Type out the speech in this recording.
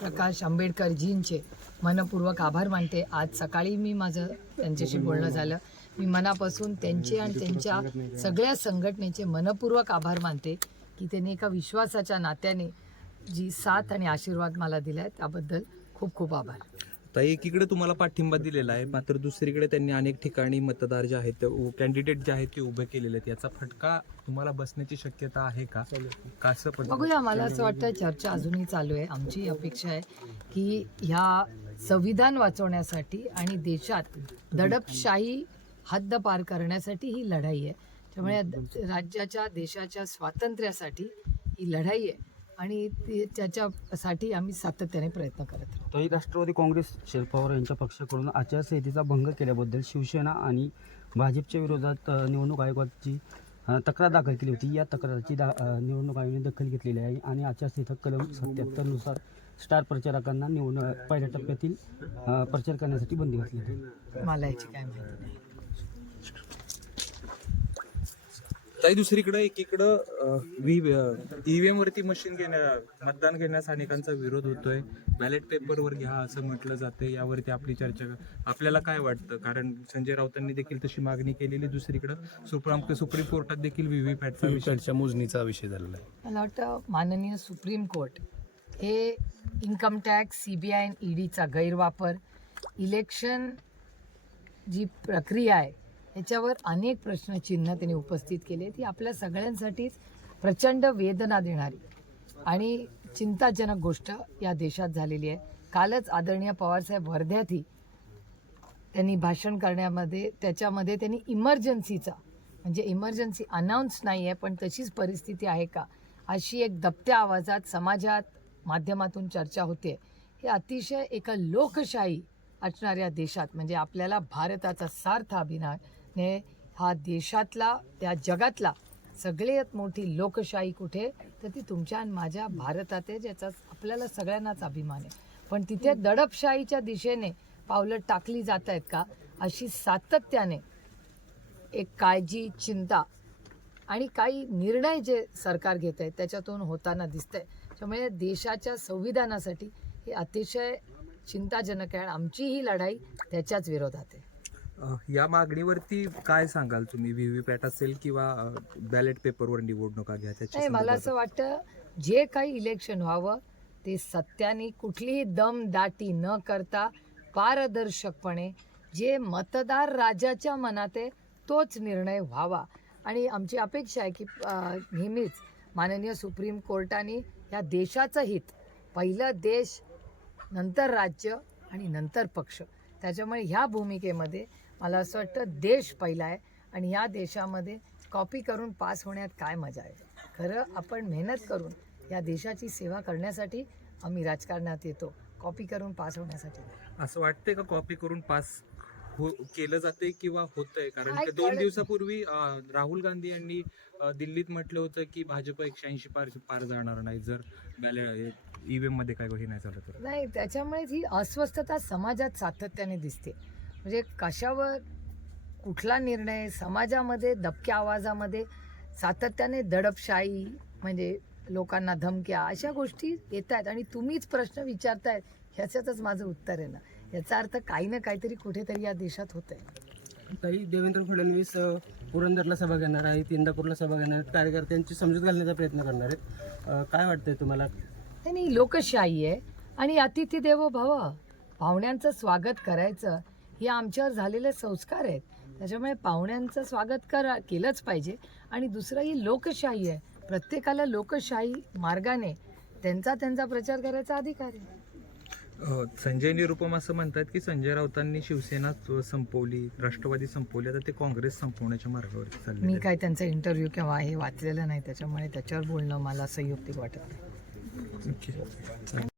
प्रकाश आंबेडकरजींचे मनपूर्वक आभार मानते. आज सकाळी मी माझं त्यांच्याशी बोलणं झालं. मी मनापासून त्यांचे आणि त्यांच्या सगळ्या संघटनेचे मनपूर्वक आभार मानते की त्यांनी एका विश्वासाच्या नात्याने जी साथ आणि आशीर्वाद मला दिला आहे त्याबद्दल खूप खूप आभार. आता एकीकडे तुम्हाला पाठिंबा दिलेला आहे मात्र दुसरीकडे त्यांनी अनेक ठिकाणी मतदार जे आहेत ते कॅन्डिडेट जे आहेत ते उभे केलेले आहेत. याचा फटका तुम्हाला बसण्याची शक्यता आहे का? कसं पण बघूया मला असं वाटतं चर्चा अजूनही चालू आहे. आमची अपेक्षा आहे की ह्या संविधान वाचवण्यासाठी आणि देशात दडपशाही हद्द पार करण्यासाठी ही लढाई आहे. त्यामुळे राज्याच्या देशाच्या स्वातंत्र्यासाठी ही लढाई आहे. आणि ती त्याच्यासाठी आम्ही सातत्याने प्रयत्न करत राहू. तरी राष्ट्रवादी काँग्रेस शरद पवार यांच्या पक्षाकडून आचारसंहितेचा भंग केल्याबद्दल शिवसेना आणि भाजपच्या विरोधात निवडणूक आयोगाची तक्रार दाखल केली होती. या तक्राराची दा निवडणूक आयोगाने दखल घेतलेली आहे आणि आचारसंहिता कलम सत्याहत्तरनुसार स्टार प्रचारकांना निवड पहिल्या टप्प्यातील प्रचार करण्यासाठी बंदी घातली आहे मला याची काय माहिती नाही. ताई दुसरीकडे एकीकडं ईव्हीएम वरती मशीन घेण्या मतदान घेण्यास अनेकांचा विरोध होतोय. बॅलेट पेपरवर घ्या असं म्हटलं जाते यावरती आपली चर्चा आपल्याला काय वाटतं? कारण संजय राऊतांनी देखील तशी मागणी केलेली दुसरीकडं. सुप्रीम सुप्रीम कोर्टात देखील व्हीव्हीपॅटचा विषय विषयाच्या मोजणीचा विषय झालेला आहे. मला वाटतं माननीय सुप्रीम कोर्ट हे income tax C B I आणि ईडीचा गैरवापर इलेक्शन जी प्रक्रिया आहे याच्यावर अनेक प्रश्नचिन्ह त्यांनी उपस्थित केले. ती आपल्या सगळ्यांसाठीच प्रचंड वेदना देणारी आणि चिंताजनक गोष्ट या देशात झालेली आहे. कालच आदरणीय पवारसाहेब वर्ध्यातही त्यांनी भाषण करण्यामध्ये त्याच्यामध्ये त्यांनी इमर्जन्सीचा म्हणजे इमर्जन्सी अनाऊन्स नाही आहे पण तशीच परिस्थिती आहे का? अशी एक दबत्या आवाजात समाजात माध्यमातून चर्चा होते. हे अतिशय एका लोकशाही असणाऱ्या देशात म्हणजे आपल्याला भारताचा सार्थ अभिनय हा देशातला त्या जगातला सगळ्यात मोठी लोकशाही कुठे? तर ती तुमच्या आणि माझ्या भारतात आहे ज्याचा आपल्याला सगळ्यांनाच अभिमान आहे. पण तिथे दडपशाहीच्या दिशेने पावलं टाकली जात आहेत का? अशी सातत्याने एक काळजी चिंता आणि काही निर्णय जे सरकार घेत आहे त्याच्यातून होताना दिसतंय. त्यामुळे देशाच्या संविधानासाठी हे अतिशय चिंताजनक आहे आणि आमची ही लढाई त्याच्याच विरोधात आहे. या मागणीवरती काय सांगाल तुम्ही व्हीव्हीपॅट असेल किंवा बॅलेट पेपरवर निवडणुका घ्या त्याच्या मला? असं वाटतं जे काही इलेक्शन व्हावं ते सत्याने कुठलीही दम दाटी न करता पारदर्शकपणे जे मतदार राजाच्या मनात आहे तोच निर्णय व्हावा आणि आमची अपेक्षा आहे की नेहमीच माननीय सुप्रीम कोर्टाने या देशाचं हित पहिलं देश नंतर राज्य आणि नंतर पक्ष त्याच्यामुळे ह्या भूमिकेमध्ये मला असं वाटतं देश पहिला आहे आणि ह्या देशामध्ये कॉपी करून पास होण्यात काय मजा आहे? खरं आपण मेहनत करून या देशाची सेवा करण्यासाठी आम्ही राजकारणात येतो. कॉपी करून पास होण्यासाठी. असं वाटतंय का कॉपी करून पास हो केलं जाते किंवा होतंय? कारण दोन दिवसापूर्वी राहुल गांधी यांनी दिल्लीत म्हटलं होतं की भाजप एकशे ऐंशी पार पार जाणार नाही. जर बॅलेट ईव्हीएममध्ये काय हे नाही झालं तर. नाही त्याच्यामुळेच ही अस्वस्थता समाजात सातत्याने दिसते. म्हणजे कशावर कुठला निर्णय समाजामध्ये दबक्या आवाजामध्ये सातत्याने दडपशाही म्हणजे लोकांना धमक्या अशा गोष्टी येत आहेत आणि तुम्हीच प्रश्न विचारतायत ह्याच्यातच माझं उत्तर आहे ना. याचा अर्थ काही ना काहीतरी कुठेतरी या देशात होत आहे काही देवेंद्र फडणवीस पुरंदरला सभा घेणार आहेत इंदापूरला सभा घेणार आहेत कार्यकर्त्यांची समजूत घालण्याचा प्रयत्न करणार आहेत. काय वाटतंय तुम्हाला? नाही नाही लोकशाही आहे आणि अतिथी देवो भव. पाहुण्यांचं स्वागत करायचं हे आमच्यावर झालेले संस्कार आहेत. त्याच्यामुळे पाहुण्यांचं स्वागत करा केलंच पाहिजे. आणि दुसरं ही लोकशाही आहे. प्रत्येकाला लोकशाही मार्गाने त्यांचा त्यांचा प्रचार करायचा अधिकार आहे. संजय निरुपम असं म्हणतात की संजय राऊतांनी शिवसेना संपवली राष्ट्रवादी संपवली आता ते काँग्रेस संपवण्याच्या मार्गावरती चालले मी काय त्यांचा इंटरव्ह्यू किंवा हे वाचलेलं नाही त्याच्यामुळे त्याच्यावर बोलणं मला संयुक्तिक वाटत नाही.